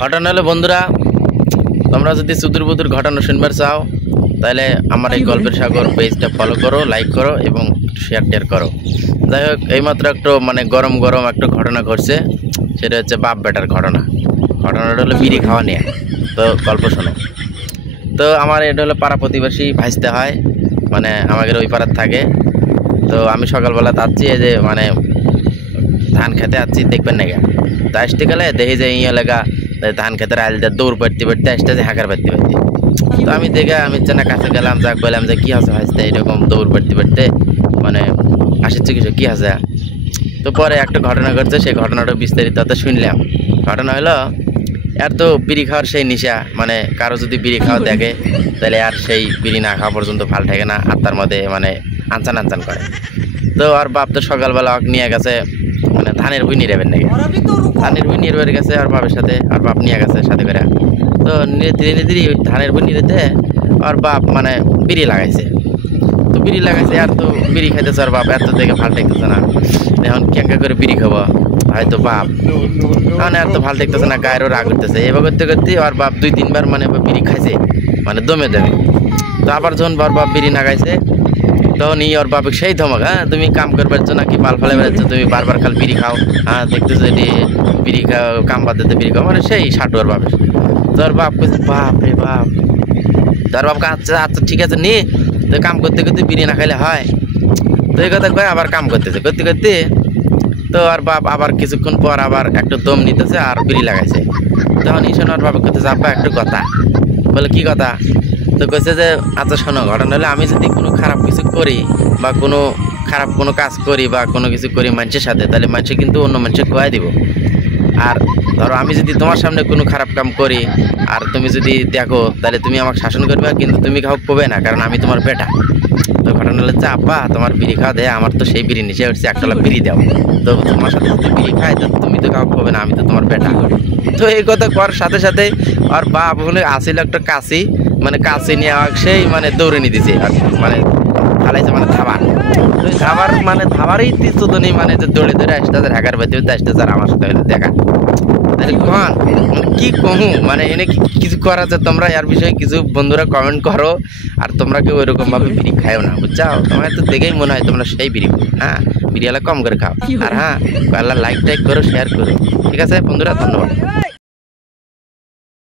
ঘটনা হলো বন্ধুরা, তোমরা যদি সুদূর বুদুর ঘটনা শুনবার চাও তাহলে আমার এই গল্পের সাগর পেজটা ফলো করো, লাইক করো এবং শেয়ার করো। যাই হোক, এইমাত্র একটু গরম গরম একটা ঘটনা ঘটছে, সেটা হচ্ছে বাপ বেটার ঘটনা। ঘটনাটা হলো বিড়ি খাওয়া নিয়ে। তো গল্প শোনো। তো আমার এটা হলো পাড়া প্রতিবেশী ভাইসতে হয়, আমাদের ওই পাড়ার থাকে। তো আমি সকালবেলা যাচ্ছি, এই যে ধান খেতে আসছি, দেখবেন না গা। তো আসতে গেলে দেখি যে এই এলাকা ধান খেতের আইল দিয়ে দৌড় পাড়তে পাড়তে আসতেছে, হাঁকার পাড়তে পাড়তে। তো আমি দেখে আমি না কাছে গেলাম, যাক বললাম যে কী আছে ভাইসতে এরকম দৌড় পাড়তে পাড়তে আসছে কিছু কী আছে। তো পরে একটা ঘটনা ঘটছে, সেই ঘটনাটা বিস্তারিত শুনলাম। ঘটনা হলো, আর তো বিড়ি খাওয়ার সেই নেশা, কারো যদি বিড়ি খাওয়া দেখে তাহলে আর সেই বিড়ি না খাওয়া পর্যন্ত ভাল থাকে না, আর তার মধ্যে আনচান আনচান করে। তো আর বাপ তো সকালবেলা নিয়ে গেছে ধানের বই নিয়ে যাবেন নাকি, ধানের বই নিয়ে বেড়ে গেছে আর বাপের সাথে, আর বাপ নিয়ে গেছে সাথে করে। তো ধীরে ধীরে ধানের বই নিয়ে আর বাপ বিড়ি লাগাইছে। তো বিড়ি লাগাইছে আর তো বিড়ি খাইতেছে, আর বাপ এত দেখে ভাল দেখতেছে না, এখন ক্যাঙ্কা করে বিড়ি খাবো হয়তো বাপ আর তো ভাল দেখতেছে না, গায়েরও রাগ করতেছে। এবার করতে করতে আর বাপ 2-3 বার বিড়ি খাইছে দমে দমে। তো আবার যখন বাপ বিড়ি না খাইছে তখন ওর বাপে সেই ধমক, হ্যাঁ তুমি কাম করবার জন্য নাকি পাল ফেলে বেড়াচ্ছ, তুমি বারবার খাল বিড়ি খাও, হ্যাঁ দেখতেছো এটি বিড়ি খাও, কাম বাদ দিতে বিড়ি খাও, সেই সাটু ওর বাপের। তোর বাপ কইছে বাপ রে বাপ। তোর বাপকে আচ্ছা আচ্ছা ঠিক আছে নি, তো কাম করতে করতে বিড়ি না খাইলে হয়। তো এই কথা কয়ে আবার কাম করতেছে, করতে করতে তো আর বাপ আবার কিছুক্ষণ পর আবার একটু দম নিতেছে আর বিড়ি লাগাইছে। তখন ঈশান ওর বাবা করতেছে, আব্বা একটু কথা। বলে কি কথা? তো কইছে যে আচ্ছা শোনো, ঘটনা হলে আমি যদি কোনো খারাপ কিছু করি বা কোনো কাজ করি বা কোনো কিছু করি মানুষের সাথে, তাহলে মানুষে কিন্তু অন্য মানুষের খোয়াই দিব। আর ধরো আমি যদি তোমার সামনে কোনো খারাপ কাম করি আর তুমি যদি দেখো, তাহলে তুমি আমাকে শাসন করবে, কিন্তু তুমি কাউকে কবে না, কারণ আমি তোমার বেটা। তো ঘটনা হলে যে আব্বা তোমার বিড়ি খাওয়া দেয়, আমার তো সেই বিড়ি নিচে উঠছে, একটা বিড়ি দাও। তো তোমার সাথে যদি বিড়ি খায় তো তুমি তো কাউকে কবে না, আমি তো তোমার বেটা। তো এই কথা করার সাথে সাথে আর বাপ হলে আসিল একটা কাশি, কাশি নিয়ে সেই দৌড়ে নিয়ে দিছে, আর ফালাইছে ধাবার। তো ধাবার ধাবারই তো নেই, যে দৌড়ে দৌড়ে আসতে ঢাকার বাড়িতে আসতে আর আমার সাথে হলে দেখা। তাহলে কন কি কমু, এনে কিছু করা যায় তোমরা এর বিষয়ে কিছু বন্ধুরা কমেন্ট করো। আর তোমরা কেউ ওইরকম ভাবে বিড়ি খাও না, বুঝছাও? তোমার তো দেখেই মনে হয় তোমরা সেই বিড়ি, হ্যাঁ বিড়িওয়ালা কম করে খাও। আর হ্যাঁ, লাইক টাইক করো, শেয়ার করো। ঠিক আছে বন্ধুরা, ধন্যবাদ।